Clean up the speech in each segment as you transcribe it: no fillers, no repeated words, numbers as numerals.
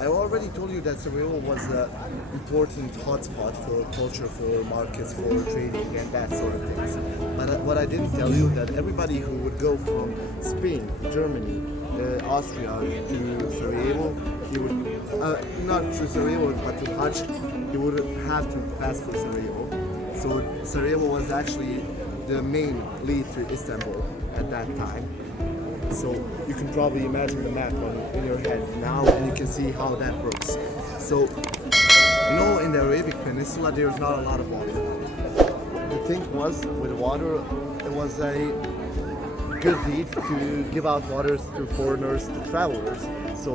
I already told you that Sarajevo was an important hotspot for culture, for markets, for trading, and that sort of things. But what I didn't tell you that everybody who would go from Spain, Germany, Austria to Sarajevo, he would not to Sarajevo but to Hajj, he would have to pass through Sarajevo. So Sarajevo was actually the main lead to Istanbul at that time. So you can probably imagine the map in your head now, and you can see how that works. So, in the Arabic Peninsula, there's not a lot of water. The thing was, with water, it was a good deed to give out waters to foreigners, to travelers. So,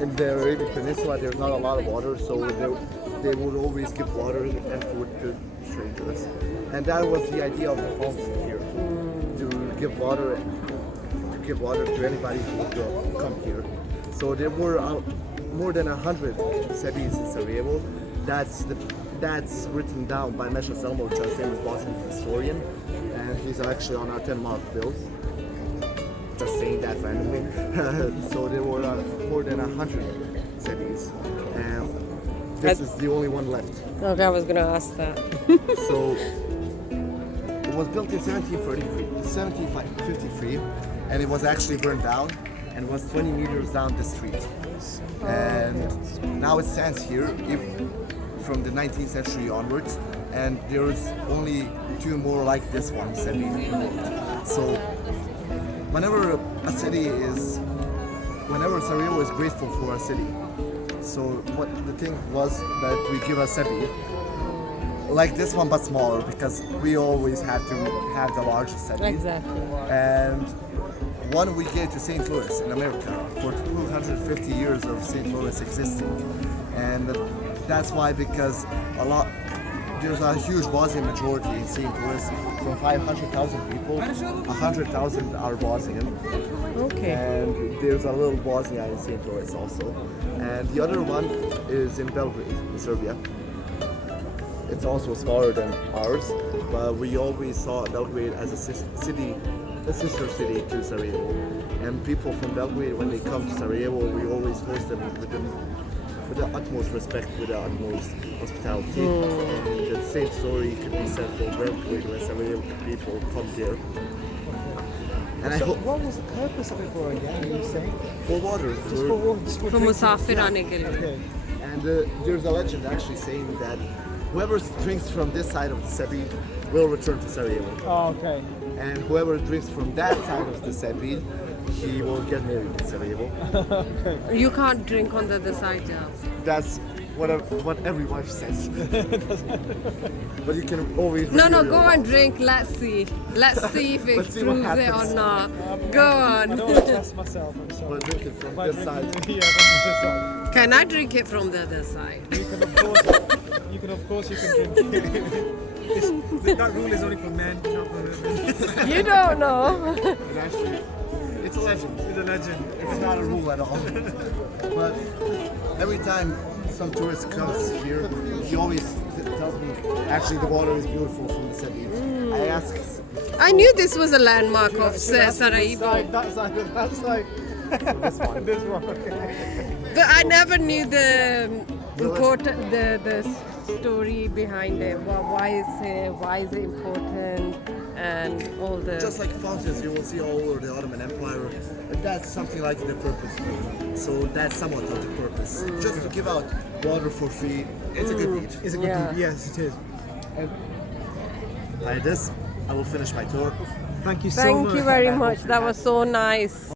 in the Arabic Peninsula, there's not a lot of water, so they would always give water and food to strangers. And that was the idea of the fountain here, to give water to anybody who would come here. So there were more than 100 Sabiljs in Sarajevo. That's written down by Mashup Travels, which is a famous Bosnian historian, and he's actually on our 10-mark bills. Just saying that randomly. So there were more than 100 Sabiljs, and this is the only one left. Okay, I was gonna ask that. So it was built in 1753, and it was actually burned down and was 20 meters down the street. And now it stands here from the 19th century onwards, and there's only two more like this one that we built. So whenever Sarajevo is grateful for a city, so what the thing was that we give a Sabilj like this one but smaller, because we always have to have the largest Sabilj. Exactly. And one we gave to St. Louis in America for 250 years of St. Louis existing. And that's why, because there's a huge Bosnian majority in St. Louis. From 500,000 people, 100,000 are Bosnian. Okay. And there's a little Bosnia in St. Louis also. And the other one is in Belgrade, in Serbia. It's also smaller than ours, but we always saw Belgrade as a sister city to Sarajevo. And people from Belgrade, when they come to Sarajevo, we always host them with the utmost respect, with the utmost hospitality. And the same story could be said for Belgrade when Sarajevo people come here. And I hope. What was the purpose of it for again? You saying? For water. Just for water. For musafir aane ke liye. Okay. And there's a legend actually saying that whoever drinks from this side of the Sabilj will return to Sarajevo. Oh, okay. And whoever drinks from that side of the Sabilj, he will get married in Sarajevo. Okay. You can't drink on the other side, yeah. That's what every wife says. But you can always. No, go and drink. Let's see. Let's see if it Let's see what proves it or happens. not. Go I on. don't want to test myself. I'm sorry. But drink it from By this side. drinking- Yeah, from this side. Can I drink it from the other side? You can of course drink it. That rule is only for men, not for women. You don't know. And actually, it's a legend. It's a legend. It's not a rule at all. But every time some tourist comes here, he always tells me, actually the water is beautiful from the Sabilj. I ask, I knew this was a landmark of Sarajevo, That side. this one. This one. but I never knew the story behind it. Why is it important, and all the. Just like fountains, you will see all over the Ottoman Empire. And that's something like the purpose. So that's somewhat of the purpose. Just to give out water for free, it's a good deed. It's a good Yeah. deed. Yes, it is. And by this, I will finish my tour. Thank you so much. Thank you very much. That was so nice.